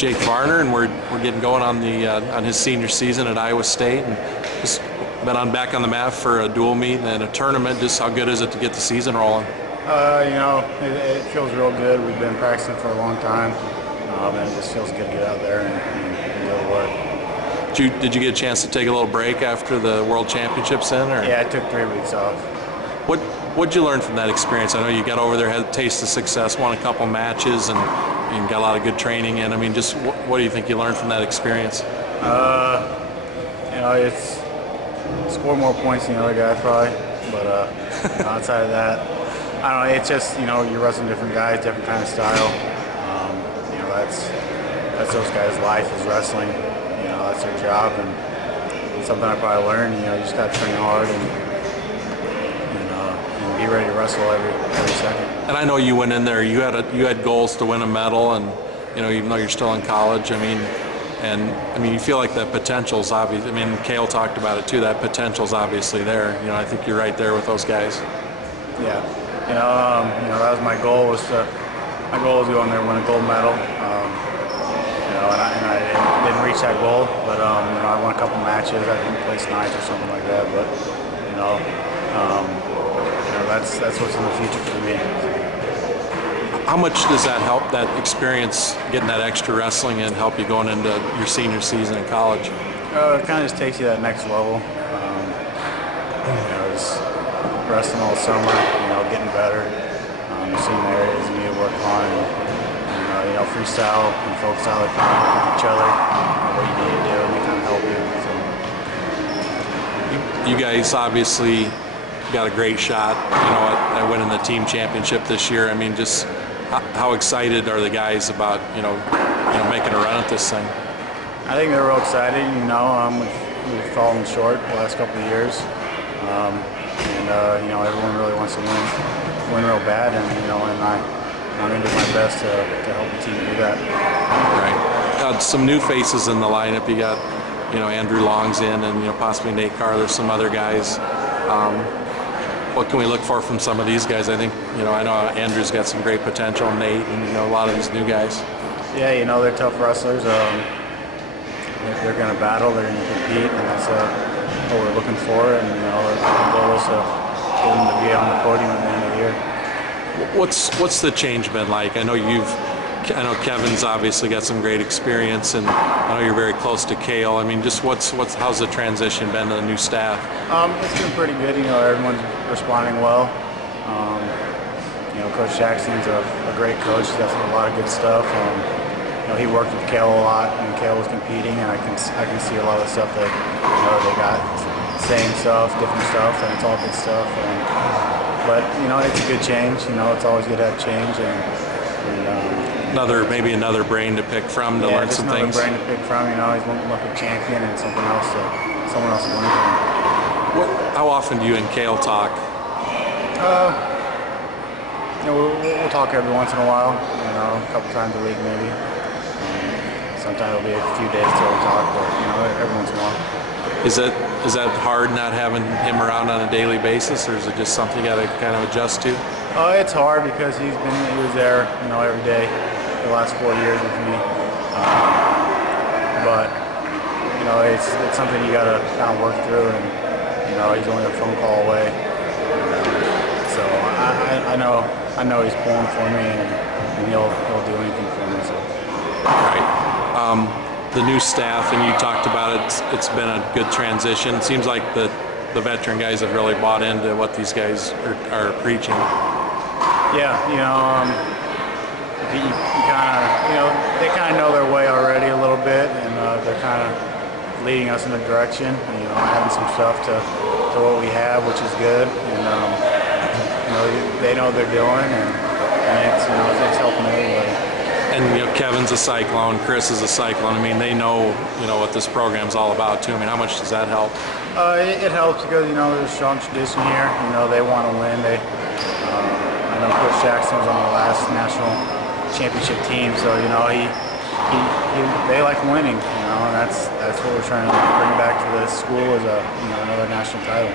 Jake Varner, and we're getting going on the on his senior season at Iowa State, and just been back on the map for a dual meet and a tournament. Just how good is it to get the season rolling? You know, it feels real good. We've been practicing for a long time, and it just feels good to get out there and go to work. Did you get a chance to take a little break after the World Championships then? Or? Yeah, I took 3 weeks off. What'd you learn from that experience? I know you got over there, had a taste of success, won a couple matches, and got a lot of good training in. I mean, just what do you think you learned from that experience? You know, it's score more points than the other guy probably, but outside of that, I don't know. It's just, you know, you're wrestling different guys, different kind of style. You know, that's those guys' life is wrestling. You know, that's their job, and something I probably learned. You know, you just got to train hard and be ready to wrestle every second. And I know you went in there. You had goals to win a medal, and you know, even though you're still in college, I mean, you feel like that potential's obvious. I mean, Cale talked about it too. That potential's obviously there. You know, I think you're right there with those guys. Yeah. You know, that was my goal. Was to go in there and win a gold medal. You know, and I didn't reach that goal, but you know, I won a couple matches. I didn't place ninth or something like that, but you know, that's what's in the future for me. How much does that help, that experience, getting that extra wrestling in, help you going into your senior season in college? It kind of just takes you to that next level. You know, just wrestling all summer, you know, getting better, seeing the areas you need to work on, and you know, freestyle and folk style, they kind of help each other, what you need to do, and they kind of help you. So. You guys obviously got a great shot, you know, at winning the team championship this year. I mean, just how excited are the guys about, you know, making a run at this thing? I think they're real excited. You know, we've fallen short the last couple of years, and you know, everyone really wants to win real bad, and you know, and I'm going to do my best to help the team do that. Right. Some new faces in the lineup. You got, you know, Andrew Long's in, and you know, possibly Nate Carr. There's some other guys. What can we look for from some of these guys? I think, you know, I know Andrew's got some great potential, Nate, and you know, a lot of these new guys. Yeah, you know, they're tough wrestlers. They're going to battle, they're going to compete, and that's what we're looking for. And you know, our goal is to get them to be on the podium at the end of the year. What's the change been like? I know Kevin's obviously got some great experience, and I know you're very close to Cale. I mean, just how's the transition been to the new staff? It's been pretty good. You know, everyone's responding well. You know, Coach Jackson's a great coach. He does a lot of good stuff. You know, he worked with Cale a lot, and Cale was competing, and I can see a lot of the stuff that, you know, they got same stuff, different stuff, and it's all good stuff. But you know, it's a good change. You know, it's always good to have change, maybe another brain to pick from to learn some things. Another brain to pick from. You know, he's one Olympic champion and someone else to learn from. How often do you and Cale talk? You know, we'll talk every once in a while. You know, a couple times a week maybe. Sometimes it'll be a few days till we talk, but you know, every once in a while. Is that hard not having him around on a daily basis, or is it just something you got to kind of adjust to? It's hard because he was there, you know, every day for the last 4 years with me. But you know, it's something you got to kind of work through, and you know, he's only a phone call away. So I know he's pulling for me, and he'll do anything for me. So. All right. The new staff, and you talked about it. It's been a good transition. It seems like the veteran guys have really bought into what these guys are preaching. Yeah, you know, they kind of know their way already a little bit, and they're kind of leading us in a direction. You know, adding some stuff to what we have, which is good. And you know, they know what they're doing, and it's, you know, it's helping everybody. And you know, Kevin's a Cyclone, Chris is a Cyclone. I mean, they know, you know, what this program's all about too. I mean, how much does that help? It helps because, you know, there's a strong tradition here. You know, they want to win. I know Coach Jackson was on the last national championship team, so you know, they like winning. You know, and that's what we're trying to bring back to the school as another national title.